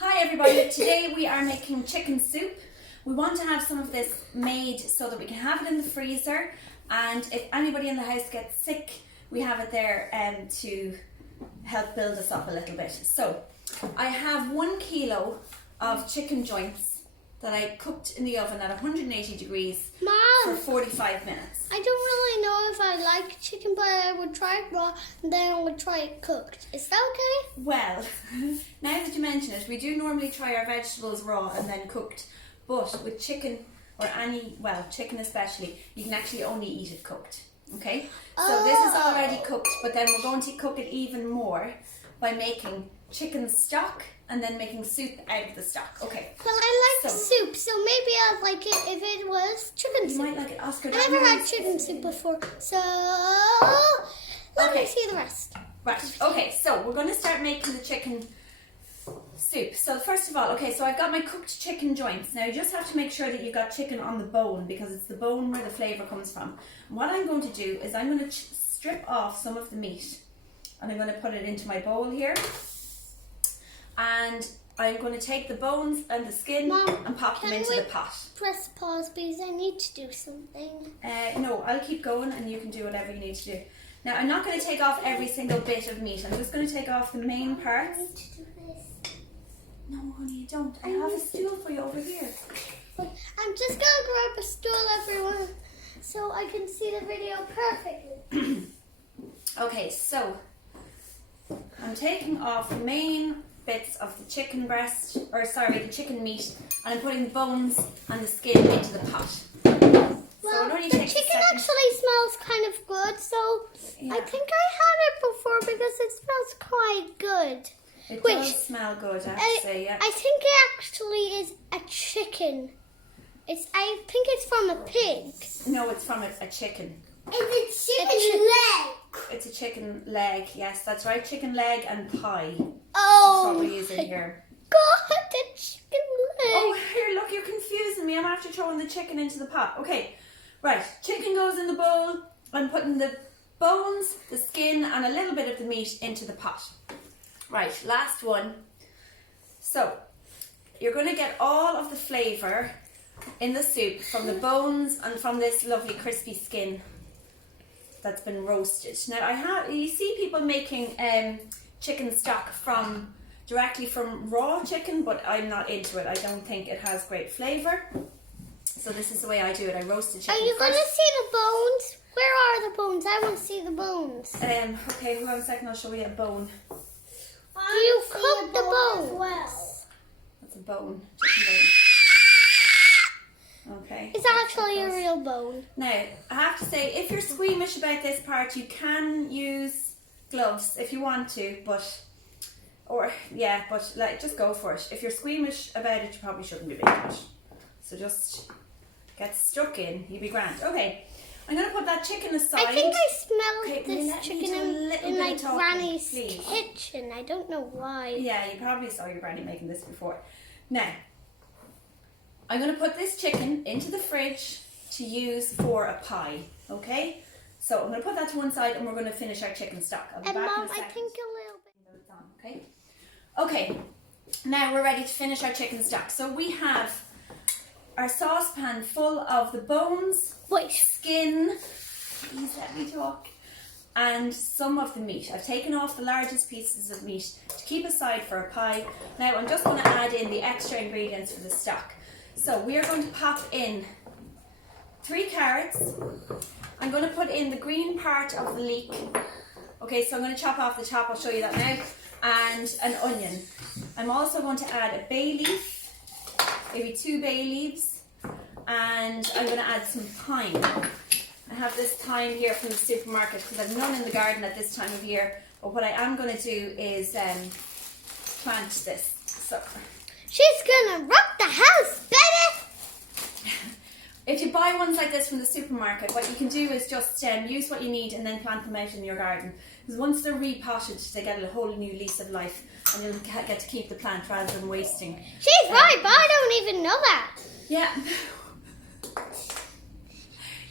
Hi everybody, today we are making chicken soup. We want to have some of this made so that we can have it in the freezer, and if anybody in the house gets sick, we have it there to help build us up a little bit. So I have 1 kilo of chicken joints that I cooked in the oven at 180 degrees for 45 minutes. I don't really know if I like chicken, but I would try it raw and then I would try it cooked. Is that okay? Well, now that you mention it, we do normally try our vegetables raw and then cooked, but with chicken or chicken especially, you can actually only eat it cooked. Okay? So this is already cooked, but then we're going to cook it even more by making chicken stock and then making soup out of the stock. Okay. Well, I like soup, so maybe I'd like it if it was chicken soup. You might like it, Oscar. I never had chicken soup before, so let me see the rest. Right, okay, so we're going to start making the chicken soup. So first of all, okay, so I've got my cooked chicken joints. Now you just have to make sure that you've got chicken on the bone, because it's the bone where the flavour comes from. And what I'm going to do is I'm going to strip off some of the meat and I'm going to put it into my bowl here. And I'm going to take the bones and the skin and pop them into the pot. Press pause, please. I need to do something. No, I'll keep going and you can do whatever you need to do. Now, I'm not going to take off every single bit of meat. I'm just going to take off the main parts. I need to do this. No, honey, you don't. I have a stool for you over here. I'm just going to grab a stool, everyone, so I can see the video perfectly. Okay, so I'm taking off the main bits of the chicken breast, the chicken meat, and I'm putting the bones and the skin into the pot. Well, the chicken actually smells kind of good, so yeah. I think I had it before because it smells quite good. It does smell good, I have to say, yeah. I think it actually is a chicken. I think it's from a pig. No, it's from a chicken. It's a chicken leg. It's a chicken leg, yes, that's right. Chicken leg and pie. Oh, that's what we're using here. God, the chicken leg. Oh, here, look, you're confusing me. I'm after throwing the chicken into the pot. Okay, right. Chicken goes in the bowl. I'm putting the bones, the skin, and a little bit of the meat into the pot. Right, last one. So, you're going to get all of the flavour in the soup from the bones and from this lovely crispy skin that's been roasted. Now, you see people making chicken stock directly from raw chicken, but I'm not into it. I don't think it has great flavour. So this is the way I do it. I roast the chicken first. Are you going to see the bones? Where are the bones? I want to see the bones. Okay, hold on a second. I'll show you a bone. Do you cook the bones? Well, that's a bone. Chicken bone. Okay. It's actually a real bone. Now, I have to say, if you're squeamish about this part, you can use gloves if you want to, but just go for it. If you're squeamish about it, you probably shouldn't be doing it. So just get stuck in, you'll be grand. Okay, I'm going to put that chicken aside. I think I smelled this chicken in my talking, granny's please. kitchen. I don't know why. Yeah, you probably saw your granny making this before. Now, I'm going to put this chicken into the fridge to use for a pie, okay? So I'm going to put that to one side and we're going to finish our chicken stock. I'll be back Mom, in a second. I think a little bit. Okay, now we're ready to finish our chicken stock. So we have our saucepan full of the bones, skin, please let me talk, and some of the meat. I've taken off the largest pieces of meat to keep aside for a pie. Now I'm just going to add in the extra ingredients for the stock. So we are going to pop in 3 carrots. I'm going to put in the green part of the leek. Okay, so I'm going to chop off the top, I'll show you that now. And an onion. I'm also going to add a bay leaf, maybe 2 bay leaves, and I'm going to add some thyme. I have this thyme here from the supermarket because I've none in the garden at this time of year, but what I am going to do is plant this. So she's going to rock the house, baby! If you buy ones like this from the supermarket, what you can do is just use what you need and then plant them out in your garden. Because once they're repotted, they get a whole new lease of life and you'll get to keep the plant rather than wasting. She's right, but I don't even know that. Yeah.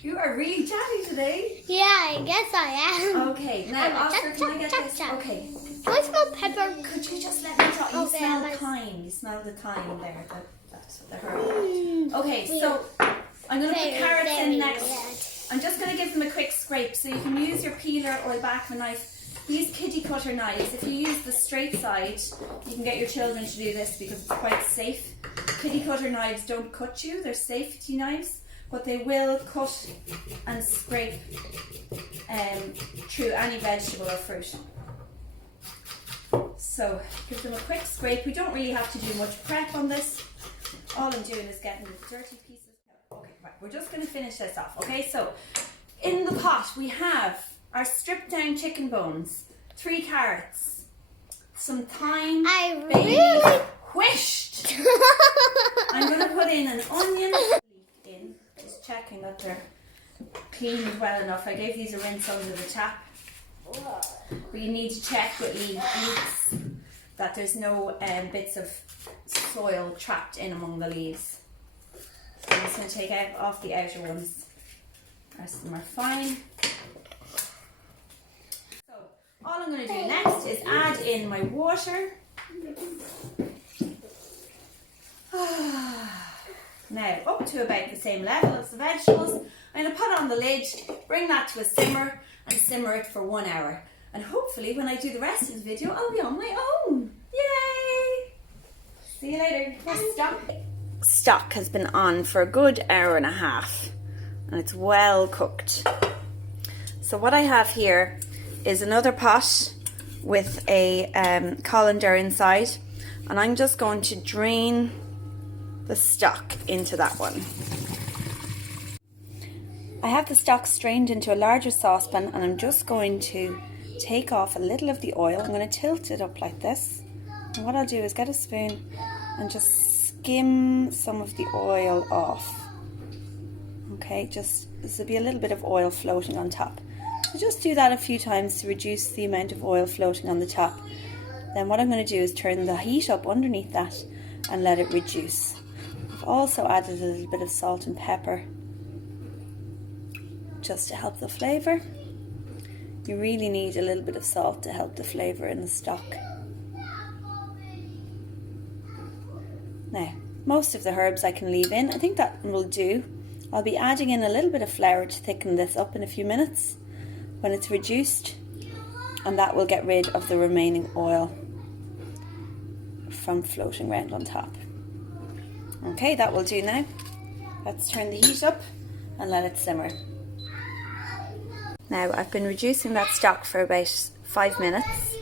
You are really chatty today. Yeah, I guess I am. Okay, now Oscar, can I get this? Okay, I smell pepper. Could you just let me talk? You Okay, smell let's- thyme. You smell the thyme there. That's the herb. Okay, so I'm going to put carrots in next. I'm just going to give them a quick scrape. So you can use your peeler or a back of a knife. Use kitty cutter knives. If you use the straight side, you can get your children to do this because it's quite safe. Kitty cutter knives don't cut you. They're safety knives, but they will cut and scrape through any vegetable or fruit. So give them a quick scrape. We don't really have to do much prep on this. All I'm doing is getting the dirty pieces. Okay, right, we're just going to finish this off. Okay, so in the pot we have our stripped down chicken bones, 3 carrots, some thyme, whished. I'm going to put in an onion. Just checking that they're cleaned well enough. I gave these a rinse under the tap. But you need to check with leeks that there's no bits of soil trapped in among the leaves. So I'm just going to take off the outer ones. The rest of them are fine. So all I'm going to do next is add in my water. Now up to about the same level as the vegetables. I'm going to put on the lid, bring that to a simmer and simmer it for 1 hour. And hopefully when I do the rest of the video, I'll be on my own. Yay! See you later. Stock has been on for a good hour and a half and it's well cooked. So what I have here is another pot with a colander inside, and I'm just going to drain the stock into that one. I have the stock strained into a larger saucepan, and I'm just going to take off a little of the oil. I'm going to tilt it up like this, and what I'll do is get a spoon and just skim some of the oil off. Okay, just there'll be a little bit of oil floating on top. So just do that a few times to reduce the amount of oil floating on the top. Then what I'm going to do is turn the heat up underneath that and let it reduce. I've also added a little bit of salt and pepper just to help the flavour. You really need a little bit of salt to help the flavour in the stock. Now, most of the herbs I can leave in. I think that will do. I'll be adding in a little bit of flour to thicken this up in a few minutes when it's reduced, and that will get rid of the remaining oil from floating around on top. Okay, that will do now. Let's turn the heat up and let it simmer. Now I've been reducing that stock for about 5 minutes,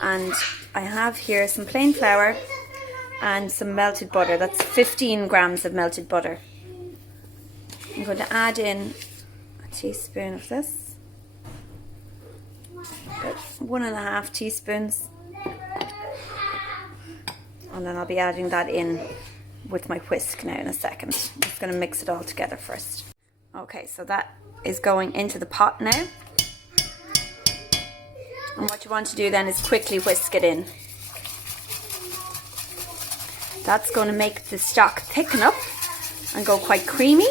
and I have here some plain flour and some melted butter. That's 15 grams of melted butter. I'm going to add in a teaspoon of this, about 1.5 teaspoons, and then I'll be adding that in with my whisk now in a second. I'm just going to mix it all together first. Okay, so that is going into the pot now, and what you want to do then is quickly whisk it in. That's going to make the stock thicken up and go quite creamy,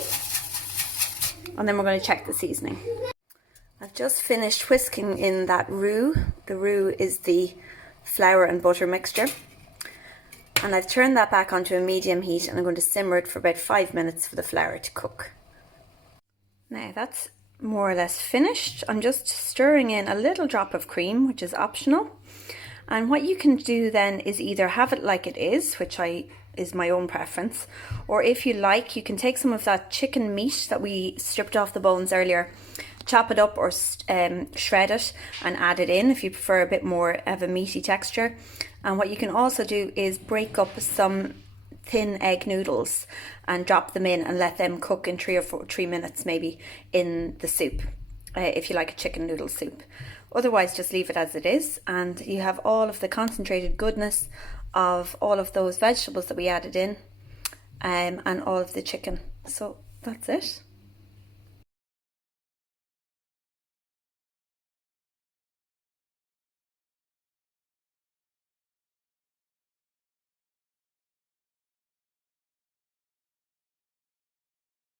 and then we're going to check the seasoning. I've just finished whisking in that roux. The roux is the flour and butter mixture, and I've turned that back onto a medium heat, and I'm going to simmer it for about 5 minutes for the flour to cook. Now that's more or less finished. I'm just stirring in a little drop of cream, which is optional. And what you can do then is either have it like it is, which is my own preference, or if you like, you can take some of that chicken meat that we stripped off the bones earlier, chop it up or shred it and add it in if you prefer a bit more of a meaty texture. And what you can also do is break up some thin egg noodles and drop them in and let them cook in 3 minutes maybe in the soup, if you like a chicken noodle soup. Otherwise just leave it as it is, and you have all of the concentrated goodness of all of those vegetables that we added in, and all of the chicken. So that's it.